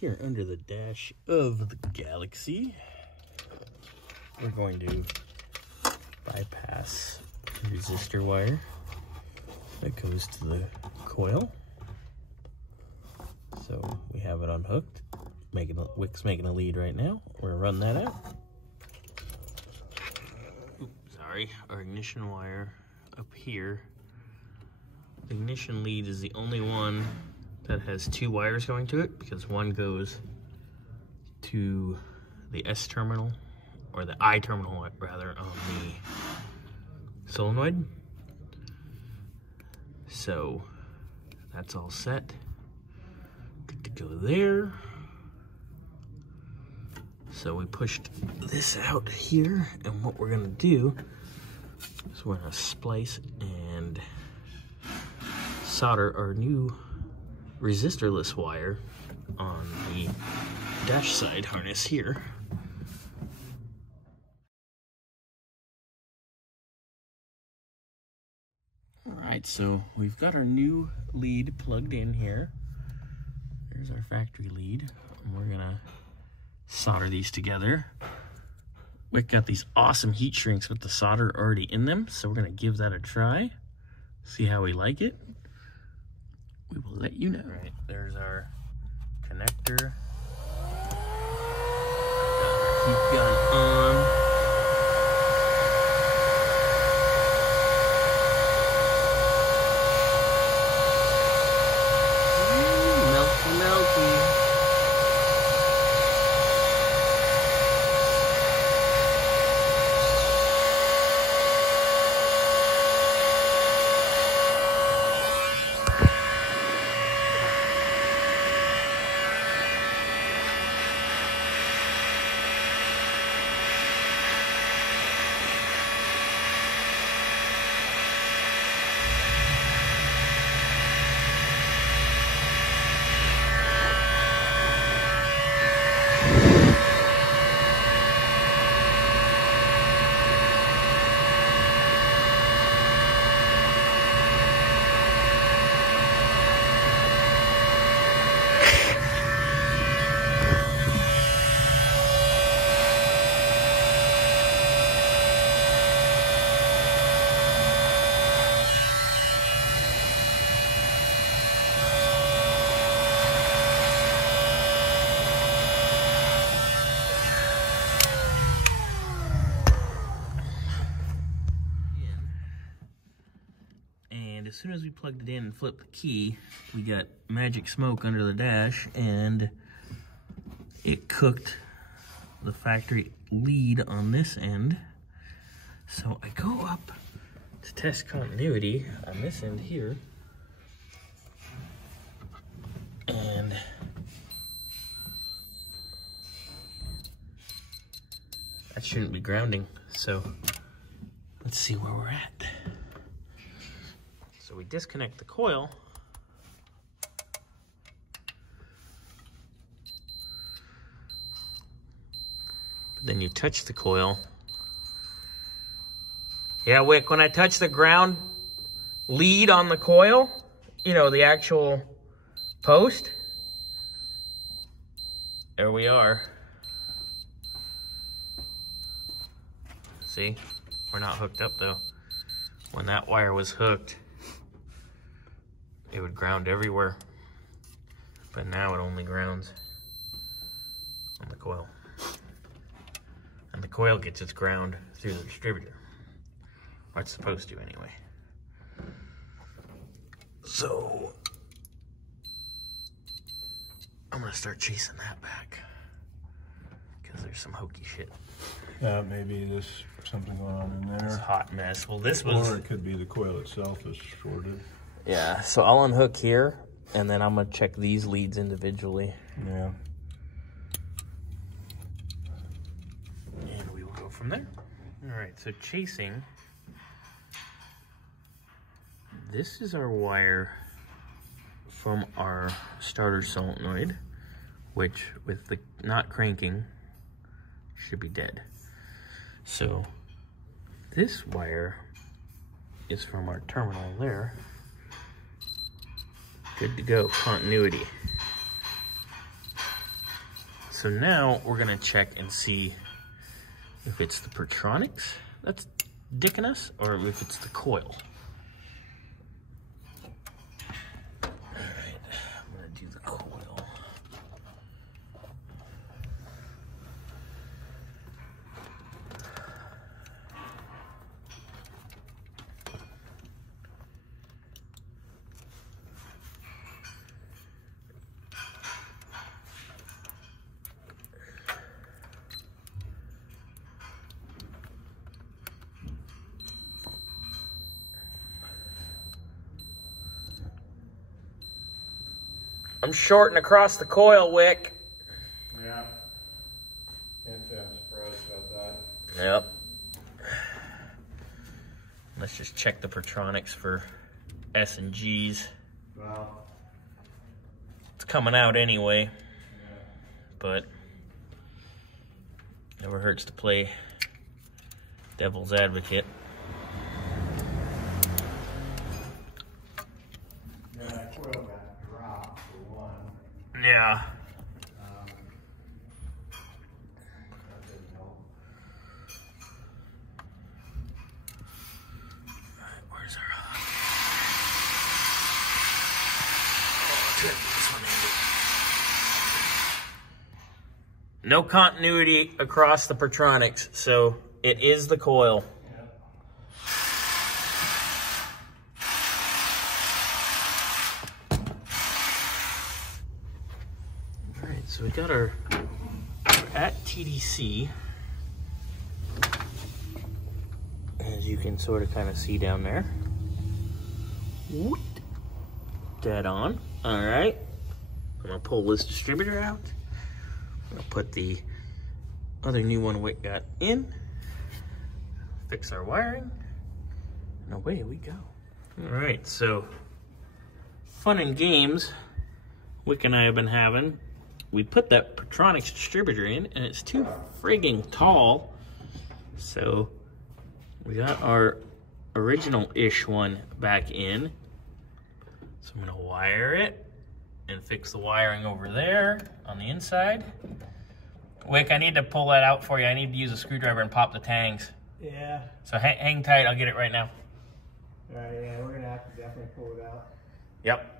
here under the dash of the Galaxie. We're going to bypass the resistor wire that goes to the coil. So we have it unhooked. Wick's making a lead right now. We're gonna run that out. Oops, sorry, our ignition wire up here. The ignition lead is the only one that has two wires going to it, because one goes to the S terminal, or the I terminal rather, on the solenoid. So that's all set. Good to go there. So we pushed this out here, and what we're gonna do is we're gonna splice and solder our new resistorless wire on the dash side harness here. All right, so we've got our new lead plugged in here. There's our factory lead, and we're gonna solder these together. Wick got these awesome heat shrinks with the solder already in them, so we're gonna give that a try, see how we like it. We will let you know. All right, there's our connector. Heat gun on. As soon as we plugged it in and flipped the key, we got magic smoke under the dash, and it cooked the factory lead on this end. So I go up to test continuity on this end here, and that shouldn't be grounding. So let's see where we're at. So we disconnect the coil, but then you touch the coil. Yeah, Wick, when I touch the ground lead on the coil, you know, the actual post, there we are. See, we're not hooked up though. When that wire was hooked, it would ground everywhere, but now it only grounds on the coil. And the coil gets its ground through the distributor, or it's supposed to anyway. So I'm gonna start chasing that back, because there's some hokey shit. Maybe there's something going on in there. It's a hot mess. Well, this was... Or it could be the coil itself is shorted. Yeah, so I'll unhook here, and then I'm gonna check these leads individually. Yeah. And we will go from there. All right, so chasing. This is our wire from our starter solenoid, which with the not cranking should be dead. So this wire is from our terminal there. Good to go, continuity. so now we're gonna check and see if it's the Pertronics that's dicking us or if it's the coil. All right, I'm gonna do the coil. I'm shorting across the coil, Wick. Yeah. Can't say I'm surprised about that. Yep. Let's just check the Pertronics for S and G's. Well, It's coming out anyway, yeah. but never hurts to play devil's advocate. Yeah, that coil got dropped for one. Yeah. That didn't help. Alright, where's our... Oh, let's get this one in. No continuity across the Pertronics, so it is the coil. Alright, so we got we're at TDC, as you can sort of kind of see down there. Whoop. Dead on. Alright, I'm gonna pull this distributor out. I'm gonna put the other new one Wick got in, fix our wiring, and away we go. Alright, so fun and games Wick and I have been having. We put that Pertronics distributor in and it's too frigging tall. So we got our original-ish one back in. So I'm gonna wire it and fix the wiring over there on the inside. Wick, I need to pull that out for you. I need to use a screwdriver and pop the tangs. Yeah. So hang tight, I'll get it right now. All right, yeah, we're gonna have to definitely pull it out. Yep.